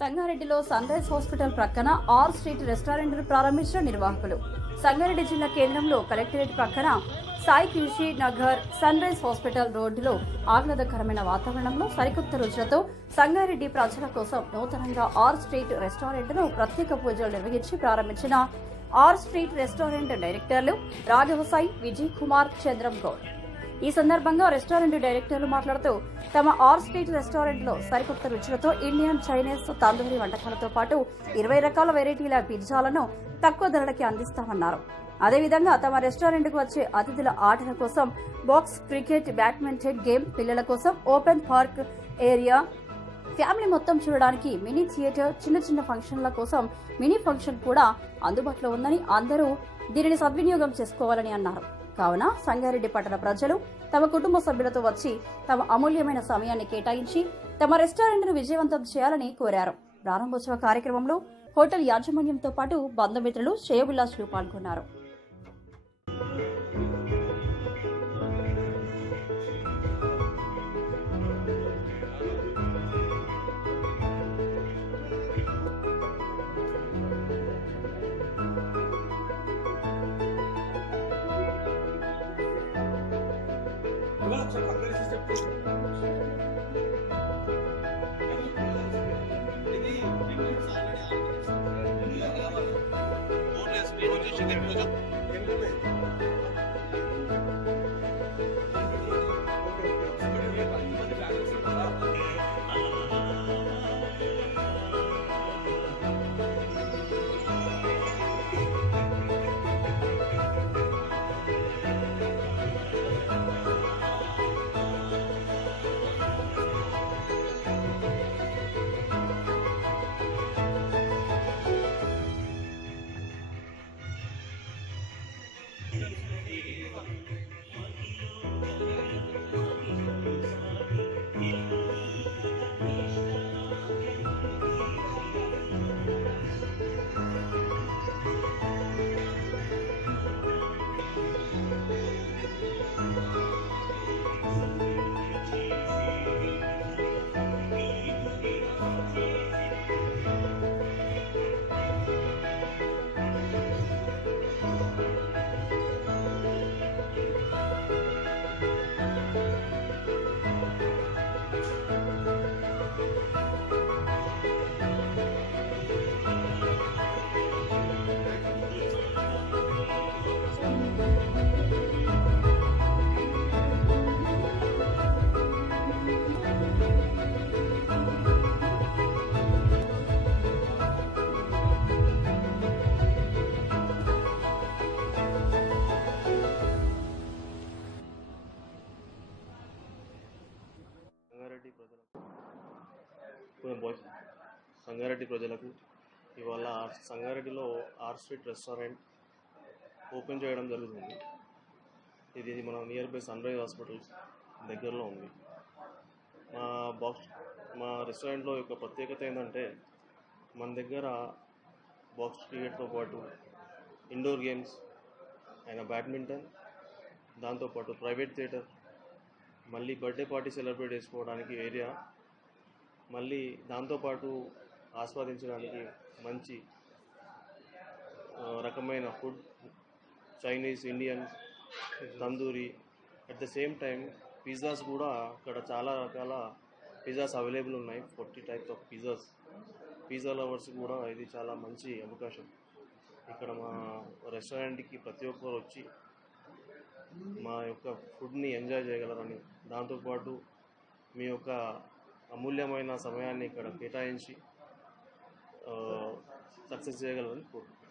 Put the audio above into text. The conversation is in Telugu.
సంగారెడ్డిలో సన్ రైజ్ హాస్పిటల్ ప్రక్కన ఆర్ స్ట్రీట్ రెస్టారెంట్ ప్రారంభించిన నిర్వాహకులు. సంగారెడ్డి జిల్లా కేంద్రంలో కలెక్టరేట్ ప్రక్కన సాయి కృషి నగర్ సన్ రైజ్ హాస్పిటల్ రోడ్డులో ఆహ్లాదకరమైన వాతావరణంలో సరికొత్త రుచులతో సంగారెడ్డి ప్రజల కోసం నూతనంగా ఆర్ స్ట్రీట్ రెస్టారెంట్ ను ప్రత్యేక పూజలు నిర్వహించి ప్రారంభించిన ఆర్ స్ట్రీట్ రెస్టారెంట్ డైరెక్టర్లు రాఘవసాయి, విజయ్ కుమార్, చంద్రం గౌడ్. ఈ సందర్భంగా రెస్టారెంట్ డైరెక్టర్లు మాట్లాడుతూ తమ ఆర్ స్ట్రీట్ రెస్టారెంట్ లో సరికొత్త రుచులతో ఇండియన్, చైనీస్, తందూరి వంటకాలతో పాటు 20 రకాల వెరైటీల పిజ్జాలను తక్కువ ధరలకి అందిస్తామన్నారు. అదేవిధంగా తమ రెస్టారెంట్ కు వచ్చే అతిథుల ఆటల కోసం బాక్స్ క్రికెట్, బ్యాడ్మింటన్ గేమ్, పిల్లల కోసం ఓపెన్ పార్క్ ఏరియా, ఫ్యామిలీ మొత్తం చూడడానికి మినీ థియేటర్, చిన్న చిన్న ఫంక్షన్ల కోసం మినీ ఫంక్షన్ కూడా అందుబాటులో ఉందని, అందరూ దీనిని సద్వినియోగం చేసుకోవాలని అన్నారు. కావున సంగారెడ్డి పట్టణ ప్రజలు తమ కుటుంబ సభ్యులతో వచ్చి తమ అమూల్యమైన సమయాన్ని కేటాయించి తమ రెస్టారెంట్ ను విజయవంతం చేయాలని కోరారు. ప్రారంభోత్సవ కార్యక్రమంలో హోటల్ యాజమాన్యంతో పాటు బంధుమిత్రులు, శ్రేయోభిలాషులు పాల్గొన్నారు. సంగారెడ్డి ప్రజలకు ఇవాళ సంగారెడ్డిలో ఆర్ స్ట్రీట్ రెస్టారెంట్ ఓపెన్ చేయడం జరుగుతుంది. ఇది మన nearby Sunrise hospital దగ్గరలో ఉంది. మా రెస్టారెంట్లో యొక్క ప్రత్యేకత ఏంటంటే మన దగ్గర బాక్స్ క్రికెట్తో పాటు ఇండోర్ గేమ్స్ అయిన బ్యాడ్మింటన్, దాంతోపాటు ప్రైవేట్ థియేటర్, మళ్ళీ బర్త్డే పార్టీ సెలబ్రేట్ చేసుకోవడానికి ఏరియా, మళ్ళీ దాంతోపాటు ఆస్వాదించడానికి మంచి రకమైన food, Chinese, Indian, tandoori, at the same time pizzas కూడా అక్కడ చాలా రకాల పిజ్జాస్ అవైలబుల్ ఉన్నాయి. 40 types of pizzas. Pizza lovers కూడా ఇది చాలా మంచి అవకాశం. ఇక్కడ మా రెస్టారెంట్కి ప్రతి ఒక్కరు వచ్చి మా యొక్క ఫుడ్ని ఎంజాయ్ చేయగలరని, దాంతోపాటు మీ యొక్క అమూల్యమైన సమయాన్ని ఇక్కడ కేటాయించి సక్సెస్ చేయగలరని కోరుకుంటున్నాను.